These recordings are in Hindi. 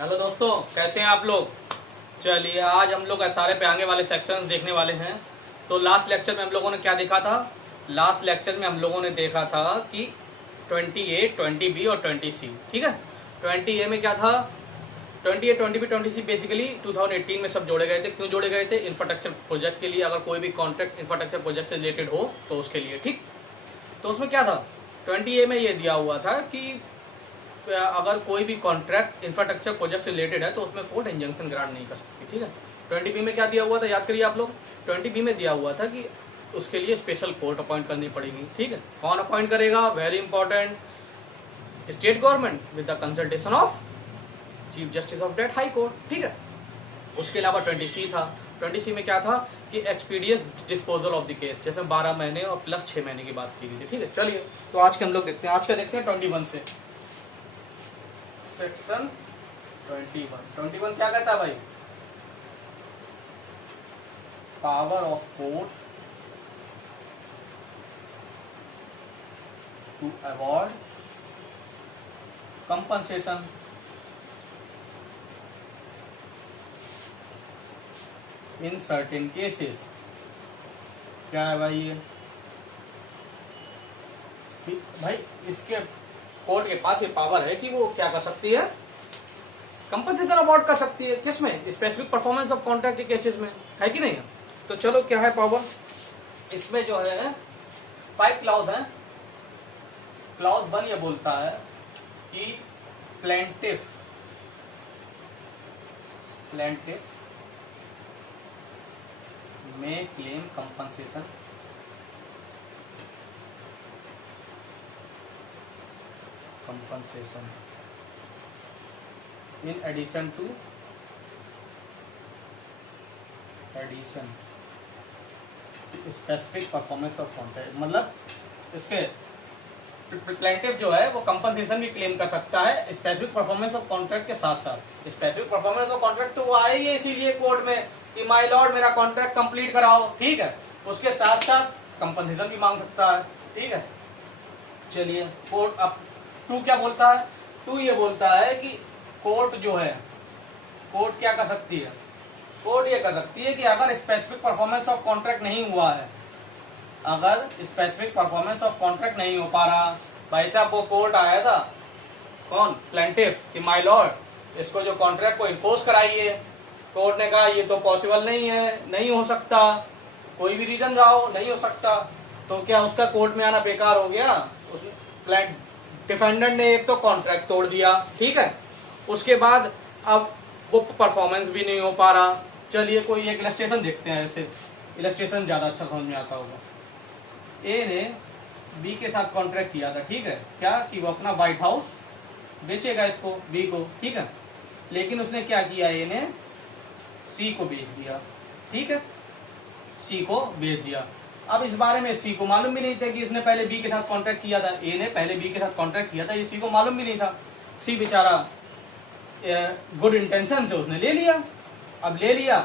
हेलो दोस्तों, कैसे हैं आप लोग। चलिए आज हम लोग एसआरए पे आगे वाले सेक्शंस देखने वाले हैं। तो लास्ट लेक्चर में हम लोगों ने क्या देखा था। लास्ट लेक्चर में हम लोगों ने देखा था कि 20A, 20B और 20C। ठीक है, 20A में क्या था, 20A, 20B, 20C बेसिकली 2018 में सब जोड़े गए थे। क्यों जोड़े गए थे? इंफ्रास्ट्रक्चर प्रोजेक्ट के लिए, अगर कोई भी कॉन्ट्रैक्ट इंफ्रास्ट्रक्चर प्रोजेक्ट से रिलेटेड हो तो उसके लिए। ठीक, तो उसमें क्या था, 20A में ये दिया हुआ था कि अगर कोई भी कॉन्ट्रैक्ट इंफ्रास्ट्रक्चर प्रोजेक्ट से रिलेटेड है तो उसमें कोर्ट इंजंक्शन ग्रांट नहीं कर सकती। ठीक है, 20B में क्या दिया हुआ था, याद करिए आप लोग। 20B में दिया हुआ था कि उसके लिए स्पेशल कोर्ट अपॉइंट करनी पड़ेगी। ठीक है, कौन अपॉइंट करेगा? Very important, state government with the consultation of chief justice of that high court. ठीक है, उसके अलावा 20C था। 20C में क्या था कि expeditious disposal of the case, जैसे 12 महीने और प्लस 6 महीने की बात की गई थी। ठीक है, चलिए तो आज के हम लोग देखते हैं। आज का देखते हैं 21 से। सेक्शन 21 क्या कहता है भाई? Power of court to award compensation in certain cases. क्या है भाई ये? भाई इसके कोर्ट के पास ये पावर है कि वो क्या कर सकती है, कंपनसेशन अवार्ड कर सकती है। किसमें? स्पेसिफिक परफॉर्मेंस ऑफ कॉन्ट्रैक्ट के केसेस में, है कि नहीं? तो चलो क्या है पावर इसमें, जो है 5 क्लाउज है। क्लाउज 1 ये बोलता है कि plaintiff may claim compensation in addition specific performance of contract. मतलब इसके प्लेंटिफ जो है वो कंपनसेशन भी क्लेम कर सकता है स्पेसिफिक परफॉर्मेंस ऑफ कॉन्ट्रैक्ट के साथ साथ। स्पेसिफिक परफॉर्मेंस ऑफ कॉन्ट्रैक्ट तो वो आए ही इसीलिए कोर्ट में कि माय लॉर्ड मेरा कॉन्ट्रैक्ट कंप्लीट कराओ। ठीक है, उसके साथ साथ कंपनसेशन भी मांग सकता है। ठीक है, चलिए कोर्ट अब 2 क्या बोलता है? 2 ये बोलता है कि कोर्ट जो है, कोर्ट क्या कर सकती है? कोर्ट ये कर सकती है कि अगर स्पेसिफिक परफॉर्मेंस ऑफ कॉन्ट्रैक्ट नहीं हुआ है, अगर स्पेसिफिक परफॉर्मेंस ऑफ कॉन्ट्रैक्ट नहीं हो पा रहा, भाई साहब वो कोर्ट आया था, कौन? प्लेंटिफ, कि माय लॉर्ड इसको जो कॉन्ट्रैक्ट को इन्फोर्स कराइए। कोर्ट ने कहा ये तो पॉसिबल नहीं है, नहीं हो सकता, कोई भी रीजन रहा हो, नहीं हो सकता। तो क्या उसका कोर्ट में आना बेकार हो गया? उस डिफेंडेंट ने एक तो कॉन्ट्रैक्ट तोड़ दिया, ठीक है, उसके बाद अब वो परफॉर्मेंस भी नहीं हो पा रहा। चलिए कोई एक इलस्ट्रेशन देखते हैं, ऐसे इलस्ट्रेशन ज्यादा अच्छा समझ में आता होगा। ए ने बी के साथ कॉन्ट्रैक्ट किया था, ठीक है, क्या कि वो अपना व्हाइट हाउस बेचेगा इसको, बी को, ठीक है, लेकिन उसने क्या किया, ए ने सी को बेच दिया। ठीक है, सी को बेच दिया। अब इस बारे में सी को मालूम भी नहीं था कि इसने पहले बी के साथ कॉन्ट्रैक्ट किया था। ए ने पहले बी के साथ कॉन्ट्रैक्ट किया था, ये सी को मालूम भी नहीं था। सी बेचारा गुड इंटेंशन से उसने ले लिया। अब ले लिया,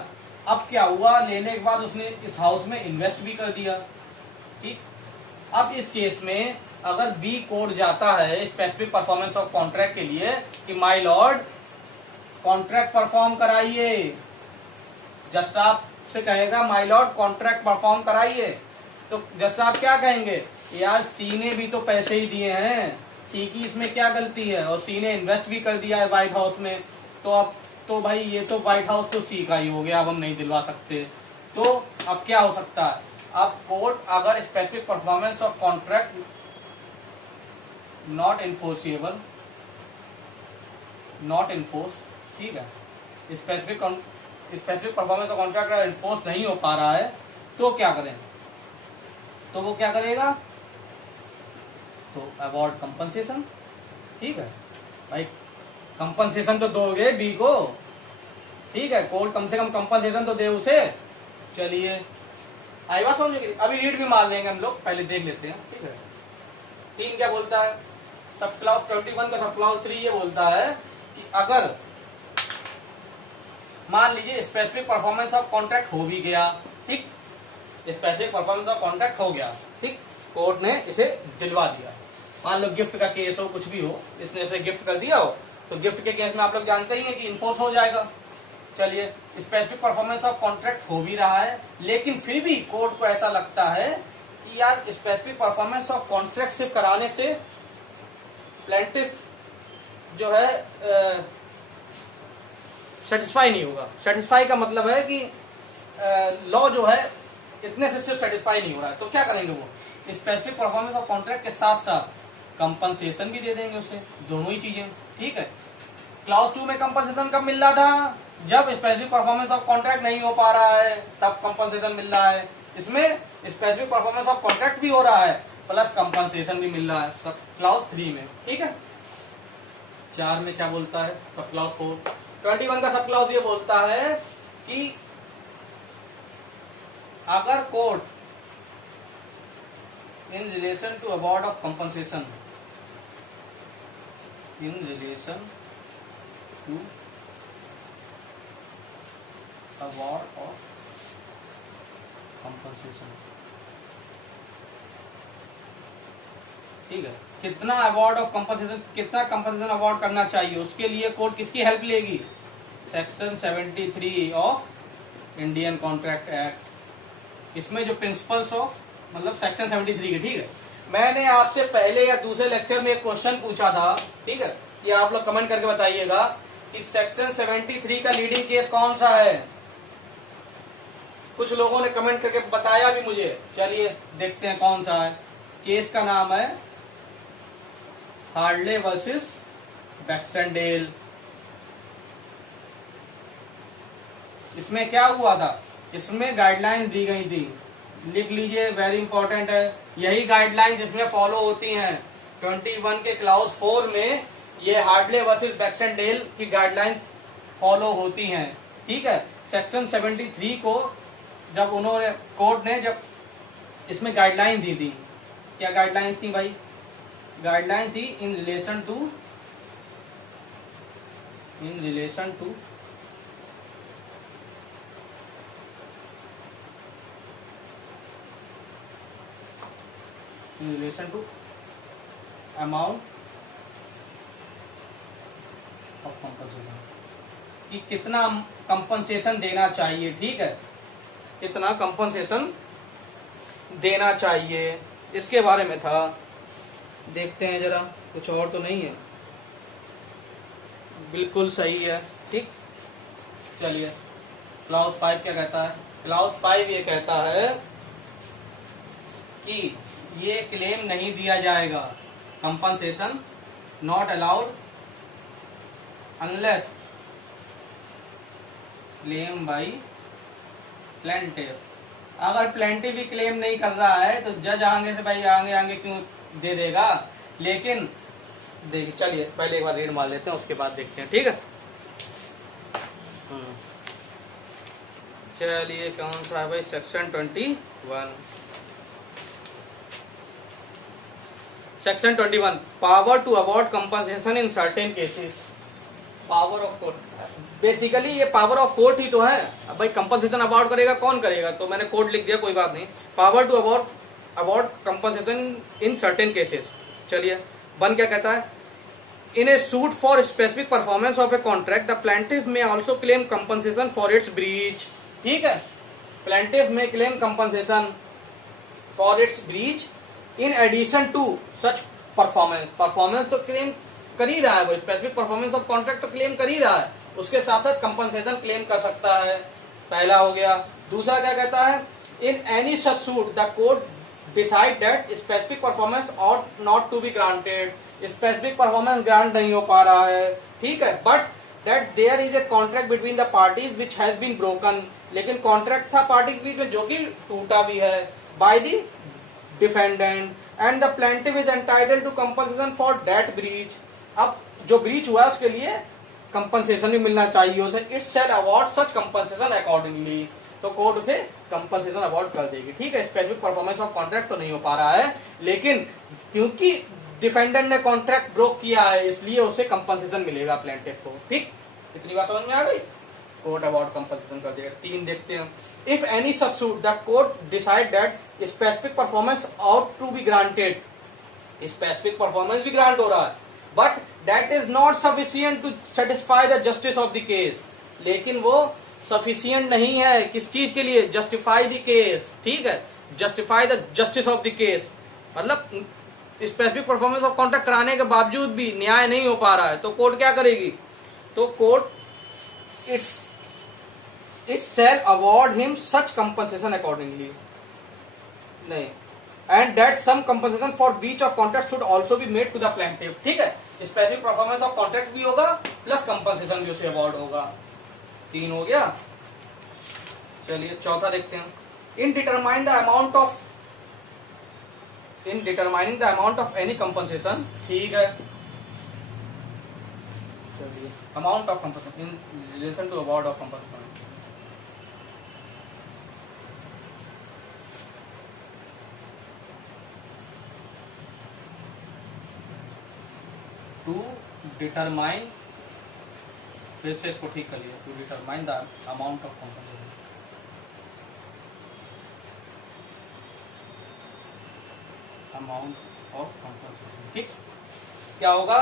अब क्या हुआ, लेने के बाद उसने इस हाउस में इन्वेस्ट भी कर दिया। ठीक, अब इस केस में अगर बी कोर्ट जाता है स्पेसिफिक परफॉर्मेंस ऑफ कॉन्ट्रैक्ट के लिए कि माय लॉर्ड कॉन्ट्रैक्ट परफॉर्म कराइए, जज साहब से कहेगा माय लॉर्ड कॉन्ट्रैक्ट परफॉर्म कराइए, तो जज साहब क्या कहेंगे, यार सी ने भी तो पैसे ही दिए हैं, सी की इसमें क्या गलती है, और सी ने इन्वेस्ट भी कर दिया है व्हाइट हाउस में, तो अब तो भाई ये तो व्हाइट हाउस तो सी का ही हो गया, अब हम नहीं दिलवा सकते। तो अब क्या हो सकता है, अब कोर्ट अगर specific performance of contract not enforceable, not enforce, ठीक है, specific performance of contract enforce नहीं हो पा रहा है, तो क्या करें, तो वो क्या करेगा, तो अवॉर्ड कंपनसेशन। ठीक है भाई, कंपनसेशन तो दोगे बी को, ठीक है, कोर्ट कम से कम कंपनसेशन तो दे उसे। चलिए आई बात समझ गई। अभी रीड भी मार लेंगे हम लोग, पहले देख लेते हैं। ठीक है, 3 क्या बोलता है, सब क्लाउज 21 का सब क्लाउज 3 ये बोलता है कि अगर मान लीजिए स्पेसिफिक परफॉर्मेंस ऑफ कॉन्ट्रैक्ट हो भी गया, ठीक, स्पेसिफिक परफॉर्मेंस ऑफ कॉन्ट्रैक्ट हो गया, ठीक, कोर्ट ने इसे दिलवा दिया, मान लो गिफ्ट का केस हो, कुछ भी हो, इसने इसे गिफ्ट कर दिया हो, तो गिफ्ट के केस में आप लोग जानते ही हैं कि इन्फोर्स हो जाएगा। चलिए, स्पेसिफिक परफॉर्मेंस ऑफ कॉन्ट्रैक्ट हो भी रहा है, लेकिन फिर भी कोर्ट को ऐसा लगता है कि यार स्पेसिफिक परफॉर्मेंस ऑफ कॉन्ट्रैक्ट सिर्फ कराने से प्लेंटिफ जो है सेटिस्फाई नहीं होगा। सेटिस्फाई का मतलब है कि लॉ जो है इतने से सिर्फ सेटिस्फाई नहीं हो रहा है, तो क्या करेंगे वो स्पेसिफिक परफॉर्मेंस ऑफ कॉन्ट्रैक्ट के साथ साथ कंपनसेशन भी दे देंगे उसे, दोनों ही चीजें। ठीक है, क्लाउज 2 में कंपनसेशन कब मिल रहा था? जब स्पेसिफिक परफॉर्मेंस ऑफ कॉन्ट्रैक्ट नहीं हो पा रहा है तब कंपनसेशन मिल रहा है। इसमें स्पेसिफिक परफॉर्मेंस ऑफ कॉन्ट्रैक्ट भी हो रहा है प्लस कंपनसेशन भी मिल रहा है क्लाउज 3 में। ठीक है, 4 में क्या बोलता है? सब क्लाउज 4 21 का सब क्लाउज ये बोलता है कि अगर court in relation to award of compensation award of compensation, ठीक है, कितना अवार्ड ऑफ कंपनसेशन, कितना कंपनसेशन अवार्ड करना चाहिए, उसके लिए कोर्ट किसकी हेल्प लेगी? Section 73 of Indian contract act. इसमें जो प्रिंसिपल्स ऑफ मतलब सेक्शन 73 के, ठीक है। मैंने आपसे पहले या दूसरे लेक्चर में एक क्वेश्चन पूछा था, ठीक है, कि आप लोग कमेंट करके बताइएगा कि सेक्शन 73 का लीडिंग केस कौन सा है। कुछ लोगों ने कमेंट करके बताया भी मुझे, चलिए देखते हैं कौन सा है। केस का नाम है हार्डले वर्सेस बैक्सेंडेल। इसमें क्या हुआ था? इसमें गाइडलाइंस दी गई थी, लिख लीजिए, वेरी इंपॉर्टेंट है। यही गाइडलाइंस इसमें फॉलो होती हैं। 21 के क्लाउज 4 में ये हार्डले वर्सेस बैक्सेंडेल की गाइडलाइंस फॉलो होती हैं। ठीक है, सेक्शन 73 को जब उन्होंने कोर्ट ने जब इसमें गाइडलाइन दी थी, क्या गाइडलाइंस थी भाई? गाइडलाइन थी in relation to amount of compensation, कि कितना कंपनसेशन देना चाहिए। ठीक है, कितना कंपनसेशन देना चाहिए, इसके बारे में था। देखते हैं जरा, कुछ और तो नहीं है, बिल्कुल सही है। ठीक, चलिए क्लाउज 5 क्या कहता है? क्लाउज 5 ये कहता है कि ये क्लेम नहीं दिया जाएगा, compensation not allowed unless claim by plaintiff. अगर प्लेंटिफ भी क्लेम नहीं कर रहा है तो जज आगे से भाई आगे क्यों दे देगा। लेकिन देखिए, चलिए पहले एक बार रीड मार लेते हैं, उसके बाद देखते हैं। ठीक है, चलिए कौन सा है भाई? Section 21। Section 21, power to award compensation in certain cases. Power of court, basically ये पावर ऑफ कोर्ट ही तो है। अब भाई कंपनसेशन अवार्ड करेगा कौन करेगा? तो मैंने कोर्ट लिख दिया, कोई बात नहीं। Power to award compensation in certain cases. चलिए, 1 क्या कहता है? In a suit for specific performance of a contract the plaintiff may also claim compensation for its breach. ठीक है, plaintiff may claim compensation for its breach in addition to such performance तो क्लेम कर ही रहा है, वो स्पेसिफिक परफॉर्मेंस ऑफ कॉन्ट्रैक्ट तो क्लेम कर ही रहा है, उसके साथ साथ कंपनसेशन क्लेम कर सकता है। पहला हो गया। दूसरा क्या कहता है? In any such suit the court decide that specific performance ought not to be granted. Specific performance grant नहीं हो पा रहा है, ठीक है, but that there is a contract between the parties which has been broken. लेकिन कॉन्ट्रैक्ट था पार्टी के बीच में जो कि टूटा भी है by the defendant and the plaintiff is entitled to compensation for that breach. अब जो ब्रीच हुआ है उसके लिए कंपनसेशन भी मिलना चाहिए उसे। It shall award such compensation accordingly. तो कोर्ट उसे कंपनसेशन अवार्ड कर देगी। ठीक है, स्पेसिफिक परफॉर्मेंस ऑफ कॉन्ट्रैक्ट तो नहीं हो पा रहा है, लेकिन क्योंकि डिफेंडेंट ने कॉन्ट्रैक्ट ब्रोक किया है इसलिए उसे कंपनसेशन मिलेगा प्लेंटिफ को। ठीक, इतनी बात समझ में आ गई? कोर्ट अवार्ड कंपनसेशन कर देगा। 3 देखते हैं। If any such suit the court decide that specific performance ought to be granted. Specific performance भी ग्रांट हो रहा है, but that is not sufficient to satisfy the justice of the case, लेकिन वो सफिशियंट नहीं है किस चीज के लिए, जस्टिफाई द केस, ठीक है, justify the justice of the case, मतलब स्पेसिफिक परफॉर्मेंस ऑफ कॉन्ट्रैक्ट कराने के बावजूद भी न्याय नहीं हो पा रहा है, तो कोर्ट क्या करेगी, तो court it shall award him such compensation accordingly, नहीं, and that some compensation for breach of contract should also be made to the plaintiff, ठीक है, स्पेसिफिक परफॉर्मेंस ऑफ कॉन्ट्रैक्ट भी होगा प्लस कंपनसेशन भी उसे अवॉर्ड होगा। 3 हो गया। चलिए चौथा देखते हैं। In determining the amount of any compensation, ठीक है, चलिए amount of compensation in relation to award of compensation, to determine, फिर से इसको ठीक कर लिया, to determine the amount of compensation, amount of compensation, ठीक, क्या होगा,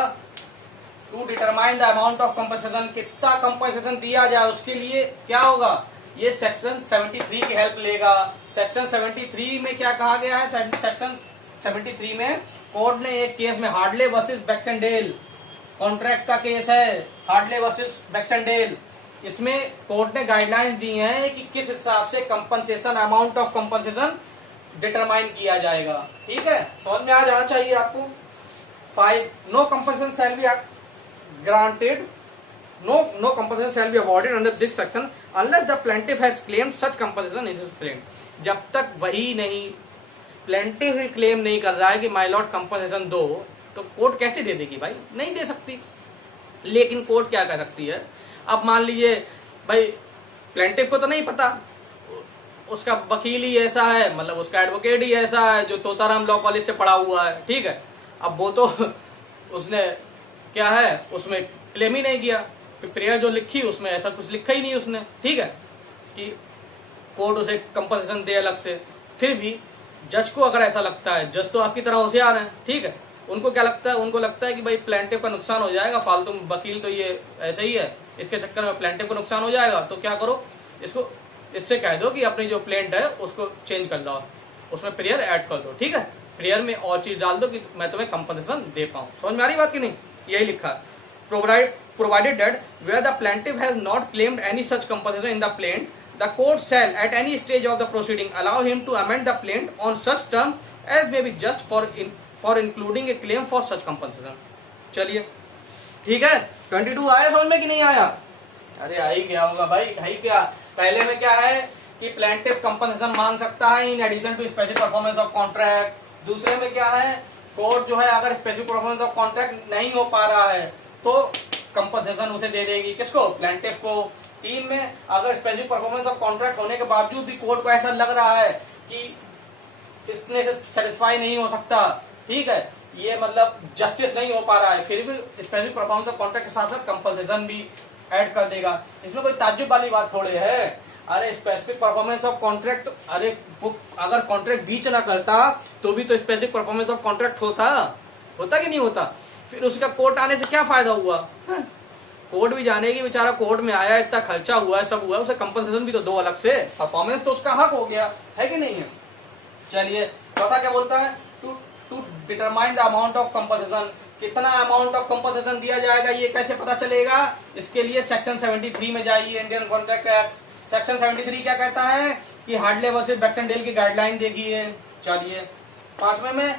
to determine the amount of compensation, कितना कंपनसेशन दिया जाए उसके लिए क्या होगा, ये सेक्शन 73 की हेल्प लेगा। सेक्शन 73 में क्या कहा गया है, सेक्शन 73 में कोर्ट ने एक केस में हार्डले वर्सेस बैक्सनडेल, कॉन्ट्रैक्ट का केस है, हार्डले वर्सेस बैक्सनडेल, इसमें कोर्ट ने गाइडलाइंस दी हैं कि किस हिसाब से compensation, amount of compensation determine किया जाएगा, ठीक है, समझ में आ जाना चाहिए आपको। 5, no compensation shall be granted, no compensation shall be awarded under this section unless the plaintiff has claimed such compensation in his claim, जब तक वही नहीं, प्लेंटिफ ही क्लेम नहीं कर रहा है कि माय लॉर्ड कंपनसेशन दो, तो कोर्ट कैसे दे देगी भाई, नहीं दे सकती। लेकिन कोर्ट क्या कर सकती है, अब मान लीजिए भाई प्लेंटिफ को तो नहीं पता, उसका वकील ही ऐसा है, मतलब उसका एडवोकेट ही ऐसा है जो तोताराम लॉ कॉलेज से पढ़ा हुआ है, ठीक है, अब वो तो उसने क्या है उसमें क्लेम ही नहीं किया, प्रेयर जो लिखी उसमें ऐसा कुछ लिखा ही नहीं उसने, ठीक है, कि कोर्ट उसे कंपनसेशन दे अलग से। फिर भी जज को अगर ऐसा लगता है, जज तो आपकी तरह होशियार है, ठीक है, उनको क्या लगता है, उनको लगता है कि भाई प्लेंटिफ का नुकसान हो जाएगा, फालतू वकील तो ये ऐसे ही है, इसके चक्कर में प्लेंटिफ को नुकसान हो जाएगा, तो क्या करो, इसको इससे कह दो कि अपनी जो प्लेंट है उसको चेंज कर दो, उसमें प्रेयर ऐड कर दो, ठीक है, प्रेयर में और चीज डाल दो कि मैं तुम्हें कंपनसेशन दे पाऊँ। समझ में आ रही बात की नहीं, यही लिखा है, provided that where the plaintiff has not claimed any such compensation in the plaint, the court shall at any stage of the proceeding allow him to amend the plaint on such terms as may be just for including a claim for such compensation। चलिए ठीक है, 22 आया समझ में कि नहीं आया, अरे आ ही गया होगा भाई, है क्या, पहले में क्या है कि प्लेंटिफ कंपनसेशन मांग सकता है in addition to specific performance of contract, दूसरे में क्या है, कोर्ट जो है अगर स्पेसिफिक परफॉर्मेंस ऑफ कॉन्ट्रैक्ट नहीं हो पा रहा है तो कंपनसेशन उसे दे देगी, किसको, प्लेंटिफ को। 3 में अगर स्पेसिफिक परफॉर्मेंस ऑफ कॉन्ट्रैक्ट होने के बावजूद भी कोर्ट को ऐसा लग रहा है कि इसने से सेटिस्फाई नहीं हो सकता, ठीक है, ये मतलब जस्टिस नहीं हो पा रहा है, फिर भी स्पेसिफिक परफॉर्मेंस ऑफ कॉन्ट्रैक्ट के साथ साथ कंपनसेशन भी ऐड कर देगा। इसमें कोई ताज्जुब वाली बात थोड़े है, अरे स्पेसिफिक परफॉर्मेंस ऑफ कॉन्ट्रैक्ट, अरे अगर कॉन्ट्रैक्ट बीच ना करता तो भी तो स्पेसिफिक परफॉर्मेंस ऑफ कॉन्ट्रैक्ट होता कि नहीं होता, फिर उसका कोर्ट आने से क्या फायदा हुआ, कोर्ट भी जाने की, बेचारा कोर्ट में आया, इतना खर्चा हुआ है, सब हुआ है, उसे कंपनसेशन भी तो दो अलग से, परफॉर्मेंस तो उसका हक हो गया है कि नहीं है। चलिए चौथा क्या बोलता है, to determine the amount of compensation, कितना अमाउंट ऑफ कंपनसेशन दिया जाएगा ये कैसे पता चलेगा, इसके लिए सेक्शन 73 में जाइए, इंडियन कॉन्ट्रैक्ट एक्ट सेक्शन 73 क्या कहता है कि हार्डले वर्सेस बैक्सनडेल की गाइडलाइन देगी है। चलिए 5वें में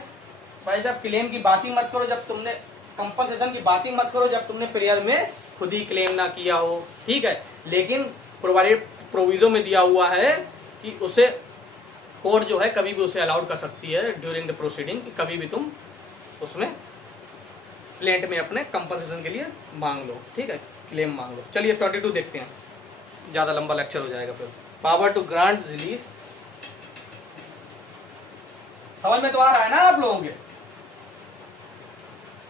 भाई साहब क्लेम की बात ही मत करो जब तुमने, कंपनसेशन की बात ही मत करो जब तुमने प्रेयर में खुद ही क्लेम ना किया हो, ठीक है, लेकिन प्रोवाइडेड प्रोविजो में दिया हुआ है कि उसे कोर्ट जो है कभी भी उसे अलाउड कर सकती है ड्यूरिंग द प्रोसीडिंग, कभी भी तुम उसमें प्लेंट में अपने कंपनसेशन के लिए मांग लो, ठीक है, क्लेम मांग लो। चलिए 22 देखते हैं, ज्यादा लंबा लेक्चर हो जाएगा फिर। पावर टू ग्रांट रिलीफ, समझ में तो आ रहा है ना आप लोगों के,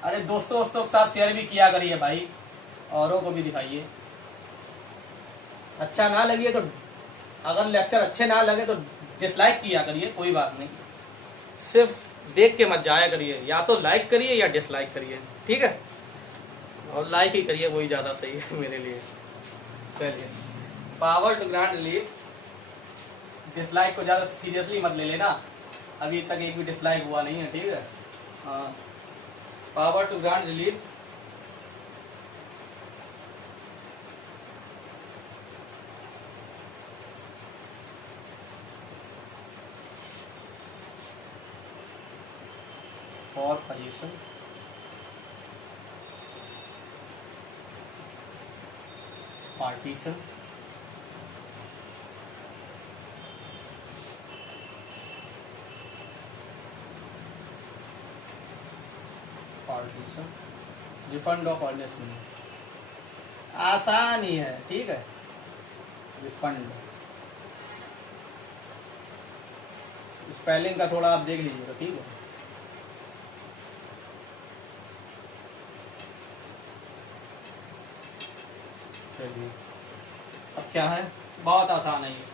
अरे दोस्तों के साथ शेयर भी किया करिए भाई, औरों को भी दिखाइए, अच्छा ना लगे तो, अगर लेक्चर अच्छे ना लगे तो डिसलाइक किया करिए, कोई बात नहीं, सिर्फ देख के मत जाया करिए, या तो लाइक करिए या डिसलाइक करिए, ठीक है। और लाइक ही करिए, वही ज्यादा सही है मेरे लिए। चलिए, power to grant relief. Dislike को ज्यादा सीरियसली मत ले लेना, अभी तक एक भी डिसलाइक हुआ नहीं है, ठीक है। हाँ, power to grant relief for possession partition refund of earnest money. आसान ही है, ठीक है। रिफंड, स्पेलिंग का थोड़ा आप देख लीजिएगा, ठीक है। चलिए, अब क्या है, बहुत आसान है ये,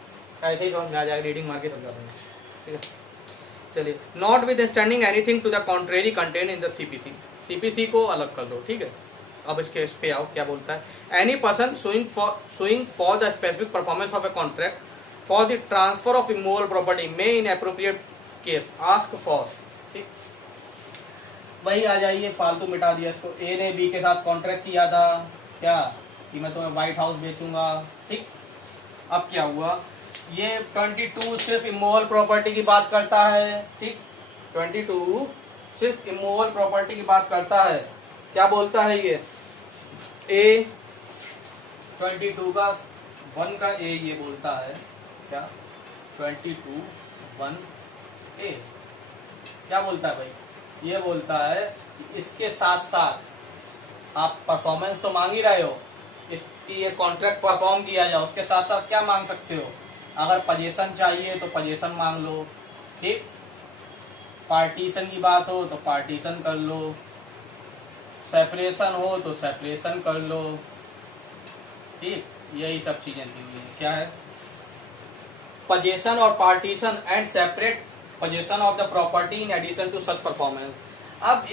ऐसे ही समझ में आ जाएगा, रीडिंग मार के समझा दूंगा, ठीक है। चलिए, notwithstanding anything to the contrary contain in the CPC. CPC को अलग कर दो, ठीक है। अब इसके इस पे आओ, क्या बोलता है। Any person suing for the specific performance of a contract for the transfer of immovable property may in appropriate case ask for, ठीक। वही आ जाइए, फालतू मिटा दिया इसको। ए ने बी के साथ कॉन्ट्रैक्ट किया था, क्या कि मैं तुम्हें व्हाइट हाउस बेचूंगा, ठीक। अब क्या हुआ, ये 22 सिर्फ इमूवेबल प्रॉपर्टी की बात करता है, ठीक। 22 सिर्फ इमूवेबल प्रॉपर्टी की बात करता है। क्या बोलता है ये, ए 22 का 1 का ए ये बोलता है, क्या 22 1 ए क्या बोलता है भाई, ये बोलता है कि इसके साथ साथ आप परफॉर्मेंस तो मांग ही रहे हो, इसकी ये कॉन्ट्रैक्ट परफॉर्म किया जाए, उसके साथ साथ क्या मांग सकते हो। अगर पोजीशन चाहिए तो पोजीशन मांग लो, ठीक। पार्टीशन की बात हो तो पार्टीशन कर लो, सेपरेशन हो तो सेपरेशन कर लो, ठीक। यही सब चीजें दी हुई है। क्या है, पोजीशन और partition and separate possession of the property in addition to such performance. अब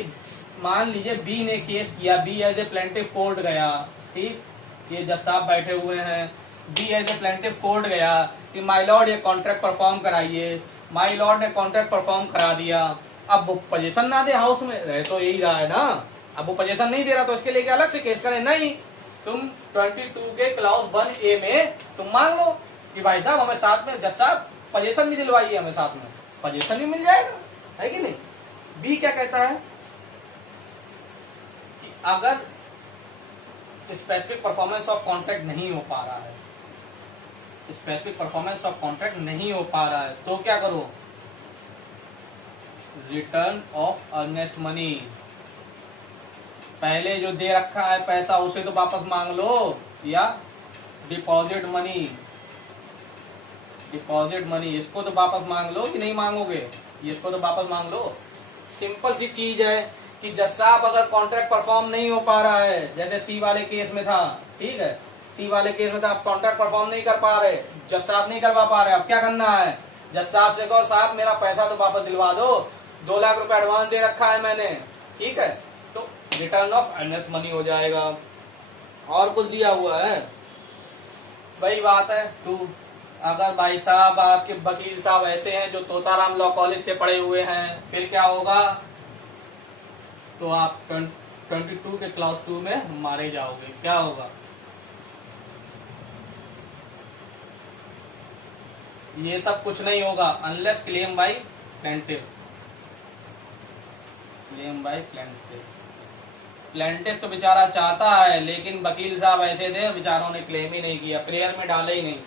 मान लीजिए बी ने केस किया, B as a plaintiff court गया, ठीक। ये जज साहब बैठे हुए हैं, B as a plaintiff court गया कि माय लॉर्ड ये कॉन्ट्रैक्ट परफॉर्म कराइए। माय लॉर्ड ने कॉन्ट्रैक्ट परफॉर्म करा दिया। अब वो पोजीशन ना दे, हाउस में रह तो यही रहा है ना, अब वो पोजीशन नहीं दे रहा तो इसके लिए अलग से केस करें। नहीं, तुम 22 के क्लाउज 1A में तुम मांग लो कि भाई साहब हमें साथ में, जज साहब पोजीशन भी दिलवाइए हमें, साथ में पोजीशन भी मिल जाएगा, है कि नहीं। बी क्या कहता है कि अगर स्पेसिफिक परफॉर्मेंस ऑफ कॉन्ट्रैक्ट नहीं हो पा रहा है, स्पेसिफिक परफॉर्मेंस ऑफ कॉन्ट्रैक्ट नहीं हो पा रहा है, तो क्या करो, रिटर्न ऑफ अर्नेस्ट मनी। पहले जो दे रखा है पैसा उसे तो वापस मांग लो, या डिपॉजिट मनी, डिपॉजिट मनी इसको तो वापस मांग लो कि नहीं मांगोगे, इसको तो वापस मांग लो। सिंपल सी चीज है कि जज साहब अगर कॉन्ट्रैक्ट परफॉर्म नहीं हो पा रहा है, जैसे सी वाले केस में था, ठीक है, सी वाले केस में था, आप कॉन्ट्रैक्ट परफॉर्म नहीं कर पा रहे, जज साहब नहीं करवा पा रहे, अब क्या करना है, जज साहब से कहो साहब मेरा पैसा तो वापस दिलवा दो, 2 लाख रुपए एडवांस दे रखा है मैंने, ठीक है, तो रिटर्न ऑफ अर्नेस्ट मनी हो जाएगा। और कुछ दिया हुआ है, वही बात है। 2, अगर भाई साहब आपके वकील साहब ऐसे हैं जो तोताराम लॉ कॉलेज से पढ़े हुए हैं, फिर क्या होगा, तो आप 22 के क्लास 2 में मारे जाओगे। क्या होगा, ये सब कुछ नहीं होगा unless claim bye plaintiff, claim bye plaintiff. Plaintiff तो बेचारा चाहता है, लेकिन वकील साहब ऐसे थे, बेचारों ने क्लेम ही नहीं किया, प्रेयर में डाले ही नहीं,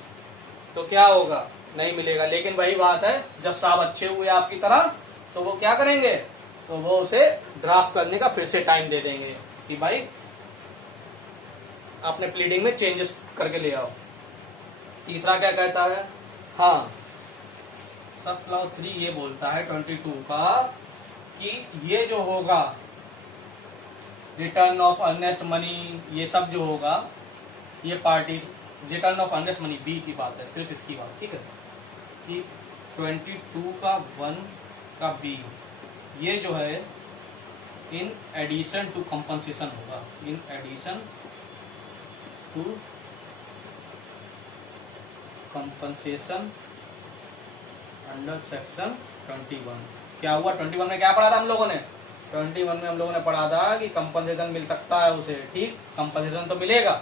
तो क्या होगा, नहीं मिलेगा। लेकिन वही बात है, जब साहब अच्छे हुए आपकी तरह, तो वो क्या करेंगे, तो वो उसे ड्राफ्ट करने का फिर से टाइम दे देंगे कि भाई अपने प्लीडिंग में चेंजेस करके ले आओ। तीसरा क्या कहता है, हाँ, सब क्लॉज 3 ये बोलता है 22 का कि ये जो होगा रिटर्न ऑफ अर्नेस्ट मनी, ये सब जो होगा, ये party return of earnest money, B की बात है, सिर्फ इसकी बात, ठीक है, कि 22 का 1 का बी, ये जो है इन एडिशन टू कंपनसेशन होगा, in addition to compensation under section 21। क्या हुआ 21 में, क्या पढ़ा था हम लोगों ने? 21 में हम लोगों ने पढ़ा था कि कंपनसेशन मिल सकता है उसे, ठीक, कंपनसेशन तो मिलेगा।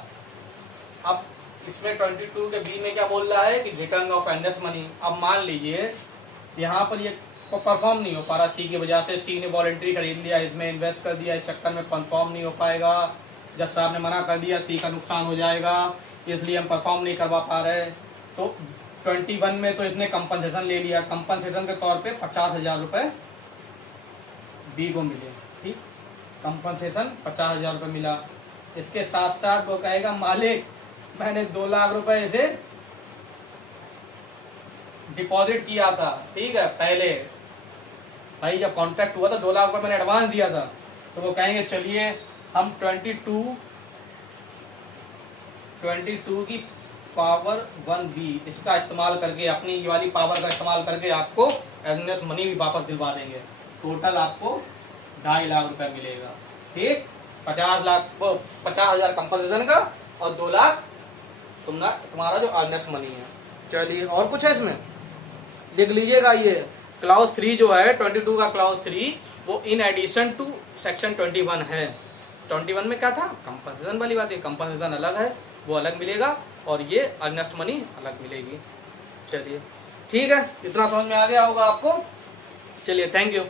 अब इसमें 22 के बी में क्या बोल रहा है कि रिटर्न ऑफ अर्नेस्ट मनी। अब मान लीजिए यहाँ पर ये परफॉर्म नहीं हो पा रहा सी की वजह से, सी ने वॉलंटरी खरीद लिया, इसमें इन्वेस्ट कर दिया, इस चक्कर में परफॉर्म नहीं हो पाएगा, जज साहब ने मना कर दिया, सी का नुकसान हो जाएगा, इसलिए हम परफॉर्म नहीं करवा पा रहे। तो 21 में तो इसने कंपनसेशन ले लिया, कंपनसेशन के तौर पे 50,000 रुपए बी को मिले, ठीक, कंपनसेशन 50,000 रुपए मिला। इसके साथ साथ वो कहेगा मालिक मैंने 2 लाख रुपए इसे डिपॉजिट किया था, ठीक है, पहले भाई जब कॉन्ट्रैक्ट हुआ था 2 लाख रुपए मैंने एडवांस दिया था। तो वो कहेंगे चलिए हम 22 की पावर 1B इसका इस्तेमाल करके, अपनी ये वाली पावर का इस्तेमाल करके आपको अर्नेस्ट मनी भी वापस दिलवा देंगे। टोटल आपको 2.5 लाख रुपए मिलेगा, ठीक, 50,000 कंपनसेशन का और 2 लाख तुम्हारा जो अर्नेस्ट मनी है। चलिए और कुछ है इसमें, लिख लीजिएगा, ये क्लाउज 3 जो है 22 का क्लाउज 3 वो इन एडिशन टू सेक्शन 21 है। 21 में क्या था, कंपनसेशन वाली बात है, कंपनसेशन अलग है, वो अलग मिलेगा और ये अर्नेस्ट मनी अलग मिलेगी। चलिए ठीक है, इतना समझ में आ गया होगा आपको। चलिए थैंक यू।